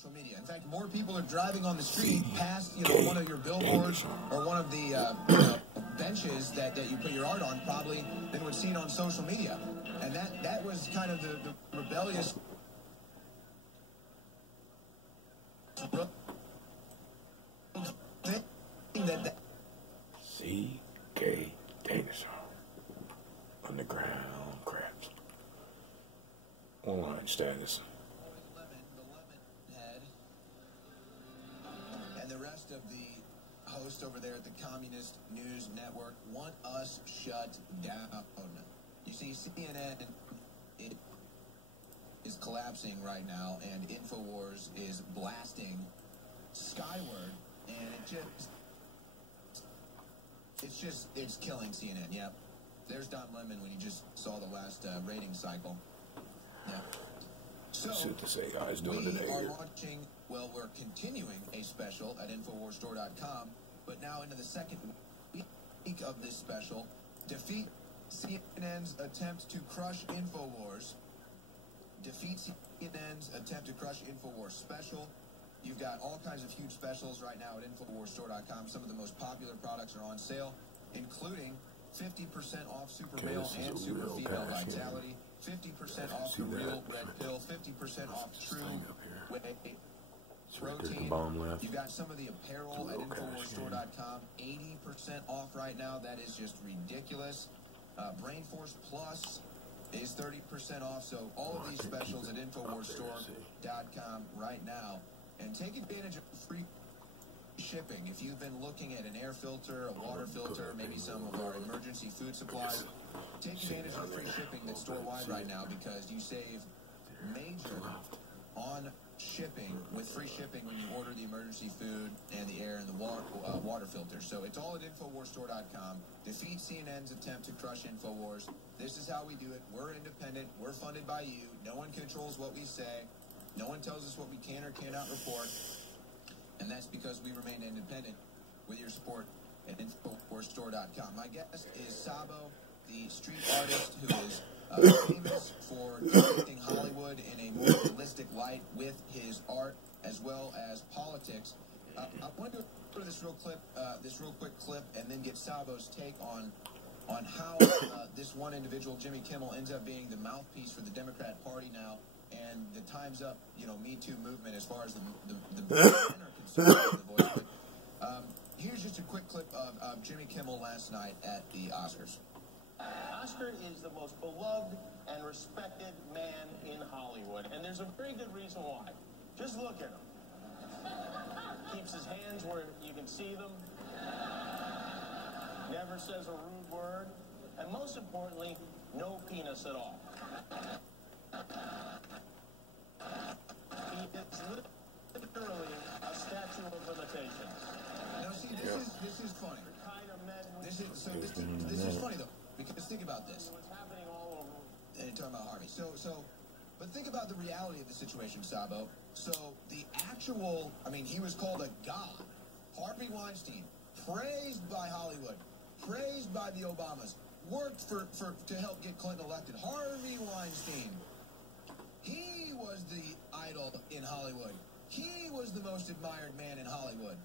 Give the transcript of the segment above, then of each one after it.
social media. In fact, more people are driving on the street past, one of your billboards or one of the benches that you put your art on, probably, than what's seen on social media. And that was kind of the rebellious thing that C.K. Danielson. Underground Crabs. Online status. The Lemon head and the rest of the hosts over there at the Communist News Network want us shut down. You see, CNN is collapsing right now, and InfoWars is blasting skyward, and it's killing CNN. Yep. There's Don Lemon when you just saw the last rating cycle. Yeah. So Shit to say, guys, doing today. We are launching, we're continuing a special at InfoWarsStore.com, but now into the second week of this special. Defeat CNN's attempt to crush InfoWars. Defeat CNN's attempt to crush InfoWars special. You've got all kinds of huge specials right now at InfoWarsStore.com. Some of the most popular products are on sale, including 50% off Super Male and Super Female Vitality, 50% off the Real Red Pill, 50% off True Whey Protein. You've got some of the apparel at InfoWarsStore.com, 80% off right now. That is just ridiculous. Brain Force Plus is 30% off. So all of these specials at InfoWarsStore.com right now. And take advantage of free shipping. If you've been looking at an air filter, a water filter, maybe some of our emergency food supplies, take advantage of free shipping that's store-wide right now, because you save major on shipping with free shipping when you order the emergency food and the air and the water filter. So it's all at InfoWarsStore.com. Defeat CNN's attempt to crush InfoWars. This is how we do it. We're independent. We're funded by you. No one controls what we say. No one tells us what we can or cannot report, and that's because we remain independent with your support at InfoWarsStore.com. My guest is Sabo, the street artist who is famous for depicting Hollywood in a more realistic light with his art as well as politics. I want to go to this real quick clip, and then get Sabo's take on how this one individual, Jimmy Kimmel, ends up being the mouthpiece for the Democrat Party now. And the Time's Up, Me Too movement, as far as the men are concerned, the voice. But, here's just a quick clip of Jimmy Kimmel last night at the Oscars. Oscar is the most beloved and respected man in Hollywood, and there's a very good reason why. Just look at him. Keeps his hands where you can see them. Never says a rude word, and most importantly, no penis at all. He is literally a statue of limitations. Now, see, this is funny. This is funny though, because think about this. What's happening all over? And you're talking about Harvey. But think about the reality of the situation, Sabo. So the actual, he was called a god. Harvey Weinstein, praised by Hollywood, praised by the Obamas, worked to help get Clinton elected. Harvey Weinstein. He was the idol in Hollywood. He was the most admired man in Hollywood.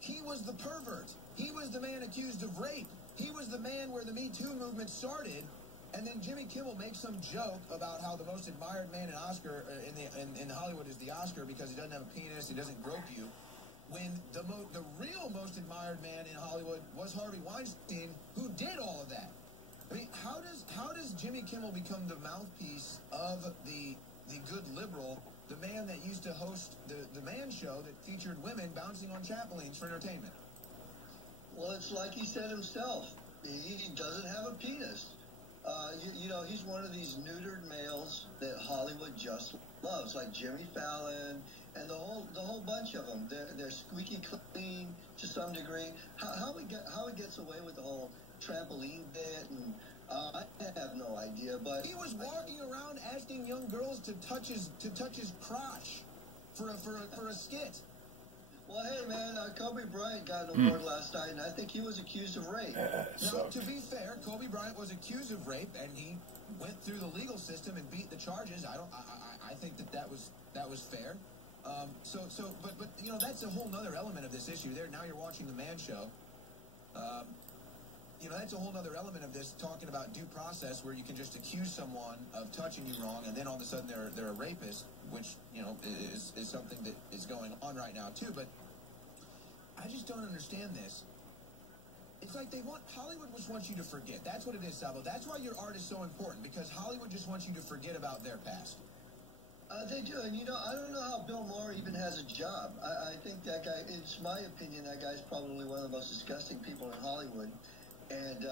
He was the pervert. He was the man accused of rape. He was the man where the Me Too movement started. And then Jimmy Kimmel makes some joke about how the most admired man in Hollywood is the Oscar because he doesn't have a penis, he doesn't grope you. When the real most admired man in Hollywood was Harvey Weinstein, who did all of that. How does Jimmy Kimmel become the mouthpiece of the good liberal, the man that used to host the Man Show that featured women bouncing on trampolines for entertainment? Well, it's like he said himself. He doesn't have a penis. He's one of these neutered males that Hollywood just loves, like Jimmy Fallon and the whole bunch of them. They're squeaky clean to some degree. How he gets away with the whole trampoline bit, and I have no idea. But he was walking around asking young girls to touch his crotch for a skit. Well, hey, man, Kobe Bryant got an award last night, and I think he was accused of rape. Now, to be fair, Kobe Bryant was accused of rape, and he went through the legal system and beat the charges. I think that was fair. But you know, that's a whole nother element of this issue. There, now you're watching the Man Show. You know, that's a whole other element of this, talking about due process, where you can just accuse someone of touching you wrong, and then all of a sudden they're a rapist, which, you know, is something that is going on right now too. But I just don't understand this. It's like Hollywood just wants you to forget. That's what it is, Sabo. That's why your art is so important, because Hollywood just wants you to forget about their past. They do, and you know, I don't know how Bill Maher even has a job. I think that guy, it's my opinion, that guy's probably one of the most disgusting people in Hollywood. And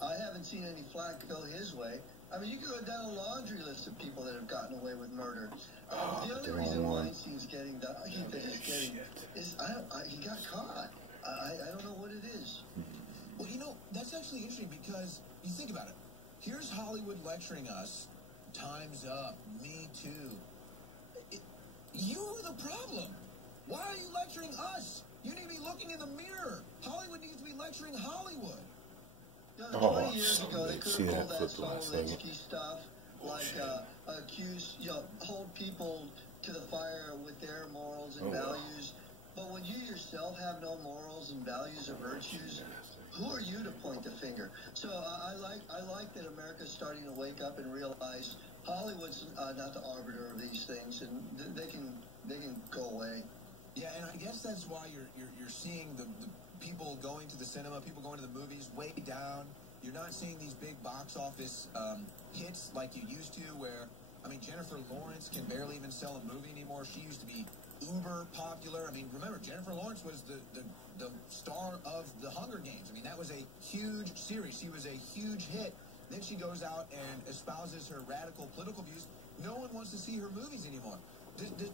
I haven't seen any flack go his way. I mean, you can go down a laundry list of people that have gotten away with murder. The only reason Weinstein's getting the heat that he's getting is he got caught. I don't know what it is. Well, you know, that's actually interesting, because you think about it. Here's Hollywood lecturing us. Time's up. Me too. You are the problem. Why are you lecturing us? You need to be looking in the mirror. Hollywood needs to be lecturing Hollywood. You know, 20 years ago, they could have pulled that Slowinski stuff, like accuse, you know, hold people to the fire with their morals and values. But when you yourself have no morals and values or virtues, who are you to point the finger? So I like that America's starting to wake up and realize Hollywood's not the arbiter of these things, and they can go away. Yeah, and I guess that's why you're seeing the people going to the cinema, people going to the movies way down. You're not seeing these big box office hits like you used to, where, I mean, Jennifer Lawrence can barely even sell a movie anymore. She used to be uber popular. I mean, remember, Jennifer Lawrence was the star of the Hunger Games. I mean, that was a huge series. She was a huge hit. Then she goes out and espouses her radical political views. No one wants to see her movies anymore.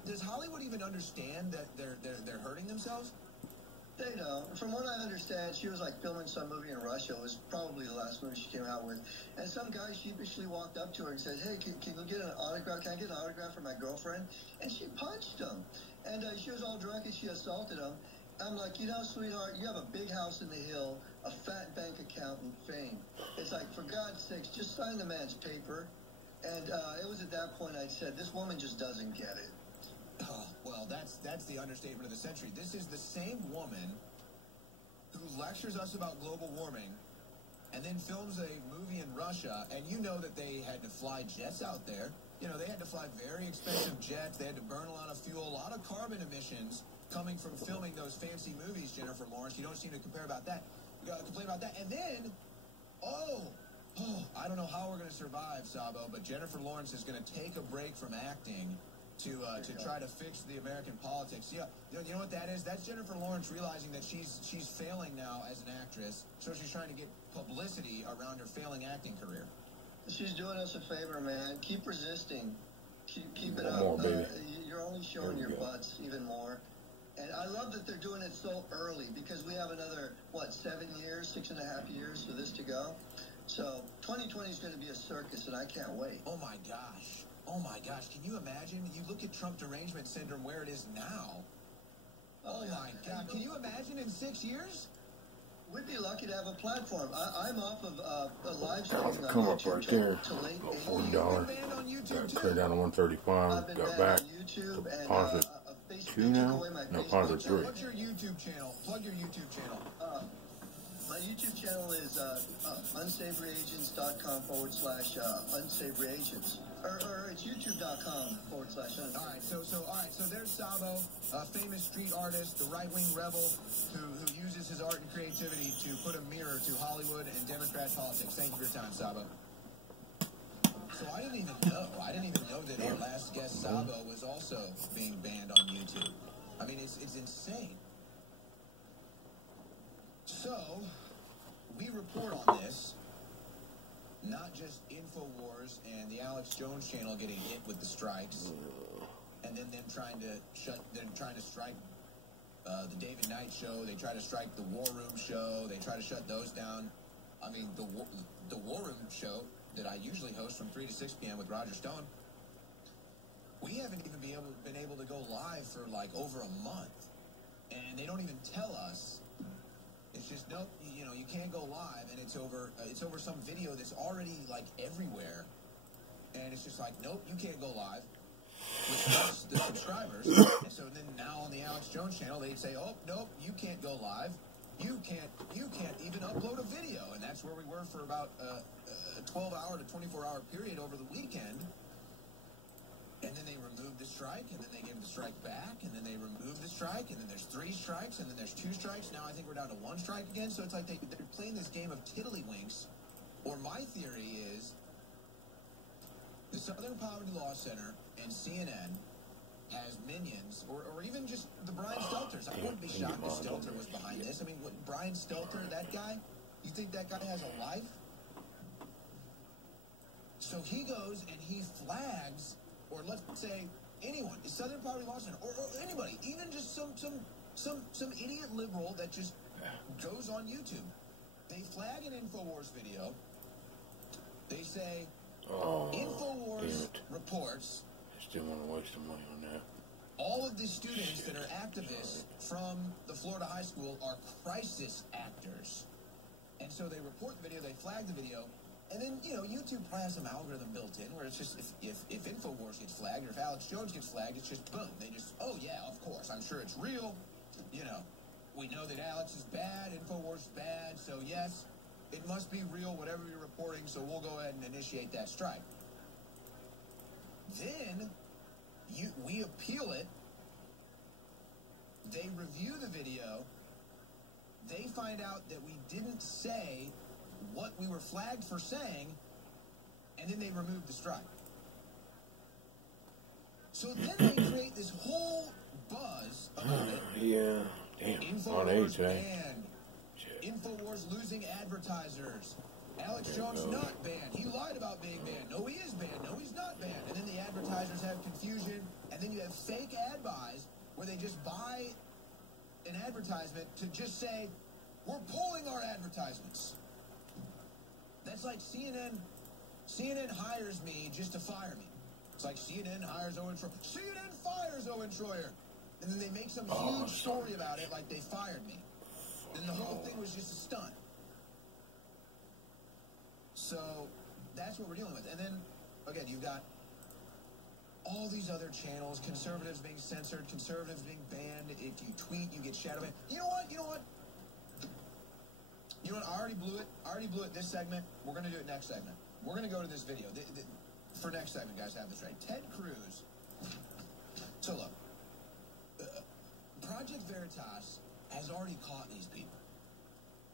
Does Hollywood even understand that they're hurting themselves? They know. From what I understand, she was like filming some movie in Russia. It was probably the last movie she came out with. And some guy sheepishly walked up to her and said, "Hey, can you get an autograph? Can I get an autograph for my girlfriend?" And she punched him. And she was all drunk and she assaulted him. I'm like, you know, sweetheart, you have a big house in the hill, a fat bank account, and fame. It's like, for God's sakes, just sign the man's paper. And it was at that point I said, this woman just doesn't get it. Oh, well, that's the understatement of the century. This is the same woman who lectures us about global warming and then films a movie in Russia, and you know that they had to fly jets out there. You know, they had to fly very expensive jets. They had to burn a lot of fuel, a lot of carbon emissions coming from filming those fancy movies, Jennifer Lawrence. You don't seem to complain about that. And then, I don't know how we're going to survive, Sabo, but Jennifer Lawrence is going to take a break from acting to try to fix the American politics. Yeah, you know what that is? That's Jennifer Lawrence realizing that she's failing now as an actress, so she's trying to get publicity around her failing acting career. She's doing us a favor, man. Keep resisting. Keep it One up. more, baby. You're only showing your butts even more. And I love that they're doing it so early, because we have another, 7 years, 6.5 years for this to go. So 2020 is going to be a circus, and I can't wait. Oh, my gosh. Oh, my gosh. Can you imagine? You look at Trump derangement syndrome where it is now. Oh, my God. Can you imagine in 6 years? We'd be lucky to have a platform. I'm off of a live streaming on Come up YouTube right there. till late Go '80s. $40. Got clear down to 135. I've been Got banned back. on YouTube, and Ponce Facebook 2 took now? away my No, Facebook Ponce channel. 3. What's your YouTube channel? Plug your YouTube channel. My YouTube channel is unsavoryagents.com/unsavoryagents. Or it's youtube.com/unsavory. All right, so there's Sabo, a famous street artist, the right-wing rebel who uses his art and creativity to put a mirror to Hollywood and Democrat politics. Thank you for your time, Sabo. So I didn't even know that our last guest, Sabo, was also being banned on YouTube. I mean, it's insane. So, we report on this, not just InfoWars and the Alex Jones channel getting hit with the strikes, and then them trying to strike the David Knight show. They try to strike the War Room show. They try to shut those down. I mean, the War Room show that I usually host from 3 to 6 p.m. with Roger Stone, we haven't even been able to go live for like over a month, and they don't even tell us. It's just, nope, you can't go live, and it's over some video that's already like everywhere, and it's just like, nope, you can't go live. which hurts the subscribers. And so then now on the Alex Jones channel, they'd say, oh, nope, you can't go live. You can't even upload a video. And that's where we were for about a 12-hour to 24-hour period over the weekend. And then they removed the strike, and then they gave the strike back, and then they removed the strike, and then there's 3 strikes, and then there's 2 strikes. Now I think we're down to 1 strike again. So it's like they're playing this game of tiddlywinks. Or my theory is the Southern Poverty Law Center and CNN has minions, or even just the Brian Stelters. I wouldn't be shocked if Stelter was behind this. I mean, what, Brian Stelter, that guy, you think that guy has a life? So he goes and he flags, or let's say anyone, the Southern Poverty Law Center, or anybody, even just some idiot liberal that just goes on YouTube. They flag an InfoWars video. They say, InfoWars reports. I still want to waste some money on that. All of the students that are activists from the Florida high school are crisis actors. And so they report the video, they flag the video, and then, you know, YouTube probably has some algorithm built in where it's just, if InfoWars gets flagged, or if Alex Jones gets flagged, it's just boom. They just, oh yeah, of course, I'm sure it's real. You know, we know that Alex is bad, InfoWars is bad, so yes, it must be real, whatever you're reporting, so we'll go ahead and initiate that strike. Then, we appeal it, they review the video, they find out that we didn't say what we were flagged for saying, and then they remove the strike. So then they create this whole buzz about it. Yeah, damn. InfoWars banned. InfoWars losing advertisers. Alex Jones not banned. He lied about being banned. No, he is banned. No, he's not banned. And then the advertisers have confusion. And then you have fake ad buys where they just buy an advertisement to just say, we're pulling our advertisements. That's like CNN. CNN hires me just to fire me. It's like CNN hires Owen Schroyer. CNN fires Owen Schroyer. And then they make some huge story about it like they fired me. And the whole thing was just a stunt. So that's what we're dealing with. And then, again, you've got all these other channels, conservatives being censored, conservatives being banned. If you tweet, you get shadow banned. You know what? I already blew it this segment. We're going to do it next segment. We're going to go to this video. For next segment, guys, have this right. Ted Cruz. So look, Project Veritas has already caught these people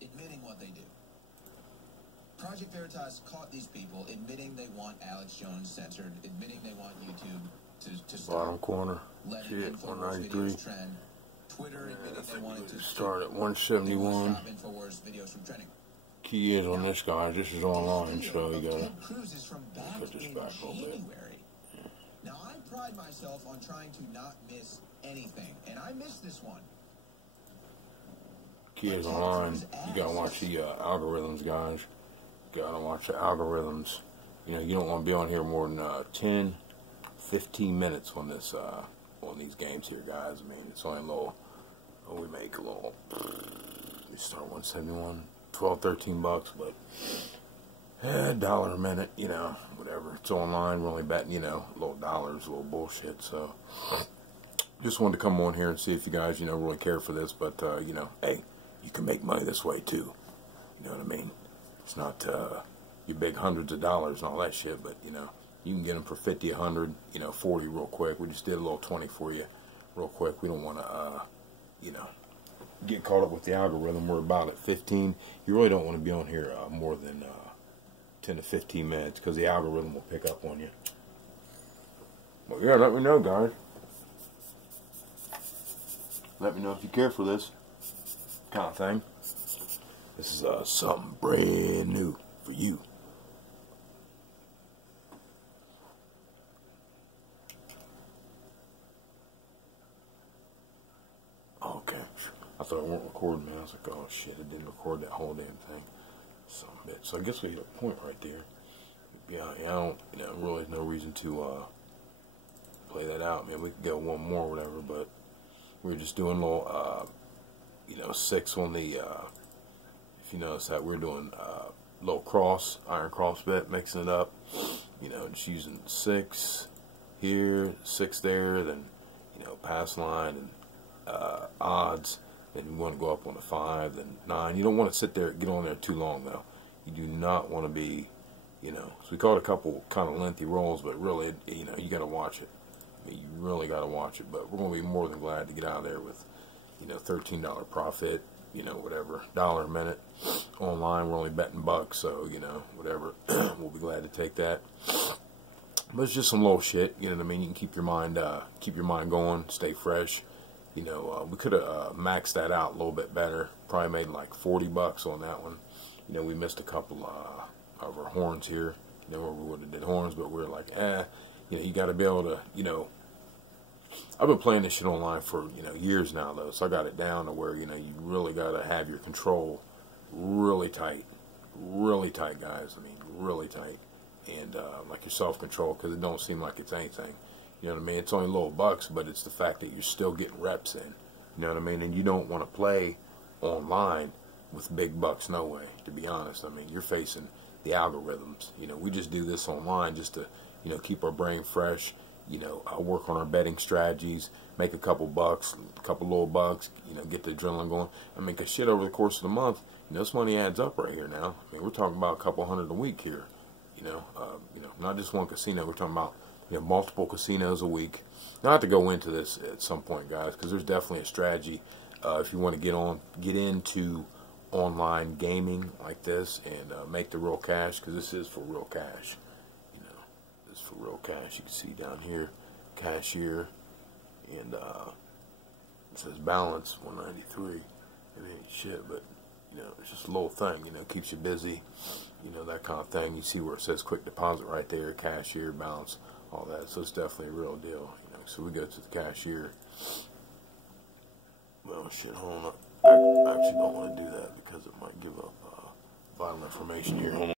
admitting what they do. Project Veritas caught these people admitting they want Alex Jones censored, admitting they want YouTube to stop. Bottom corner. Shit, 193. Trend. Twitter admitting they wanted to start at 171. Stop InfoWars videos from trending. Key is on this, guys. This is online, so you gotta Ted Cruz is from back put this in back a little bit. January. Now, I pride myself on trying to not miss anything, and I missed this one. Key is online. You gotta watch the algorithms, guys. You gotta watch the algorithms. You know, you don't want to be on here more than 10, 15 minutes on this on these games here, guys. I mean, it's only a little. We make a little. We start 171. 12, 13 bucks, but $1 a minute, you know, whatever. It's online. We're only betting, you know, little dollars, little bullshit. So, just wanted to come on here and see if you guys, you know, really care for this. But, you know, hey, you can make money this way too. You know what I mean? It's not your big hundreds of dollars and all that shit, but, you know, you can get them for 50, 100, you know, 40 real quick. We just did a little 20 for you real quick. We don't want to, you know, get caught up with the algorithm. We're about at 15. You really don't want to be on here more than 10 to 15 minutes because the algorithm will pick up on you. Well, yeah, let me know, guys. Let me know if you care for this kind of thing. This is something brand new for you. Okay. I thought I weren't recording, man. I was like, oh shit, it didn't record that whole damn thing. Some bit. So I guess we hit a point right there. Yeah, I don't, you know, really no reason to play that out, man. We could go one more or whatever, but we're just doing a little, you know, 6 on the, if you notice that we're doing little cross, iron cross bet, mixing it up, you know, just using 6 here, 6 there, then, you know, pass line and odds. Then you want to go up on the 5, then 9. You don't want to sit there, get on there too long though. You do not want to be, you know. So we caught a couple kind of lengthy rolls, but really, you know, you got to watch it. I mean, you really got to watch it. But we're going to be more than glad to get out of there with, you know, $13 profit. You know, whatever, $1 a minute online. We're only betting bucks, so you know, whatever. We'll be glad to take that. But it's just some little shit. You know what I mean? You can keep your mind going, stay fresh. You know, we could have maxed that out a little bit better. Probably made like $40 on that one. You know, we missed a couple of our horns here. You know, where we would have did horns, but we were like, you know, you got to be able to, you know. I've been playing this shit online for, you know, years now though, so I got it down to where, you know, you really got to have your control really tight, guys. I mean, really tight, and like your self-control, because it don't seem like it's anything. You know what I mean? It's only little bucks, but it's the fact that you're still getting reps in. You know what I mean? And you don't want to play online with big bucks, no way, to be honest. I mean, you're facing the algorithms. You know, we just do this online just to, you know, keep our brain fresh. You know, work on our betting strategies, make a couple bucks, a couple little bucks, you know, get the adrenaline going. I mean, because shit, over the course of the month, you know, this money adds up right here now. I mean, we're talking about a couple hundred a week here, you know, not just one casino. We're talking about, you know, multiple casinos a week. Now, I have to go into this at some point, guys, because there's definitely a strategy if you want to get into online gaming like this and make the real cash, because this is for real cash. For real cash. You can see down here, cashier, and it says balance 193. It ain't shit, but you know, it's just a little thing. You know, keeps you busy. You know, that kind of thing. You see where it says quick deposit right there, cashier, balance, all that. So it's definitely a real deal. You know, so we go to the cashier. Well, shit, hold on. I actually don't want to do that because it might give up vital information here. Hold on.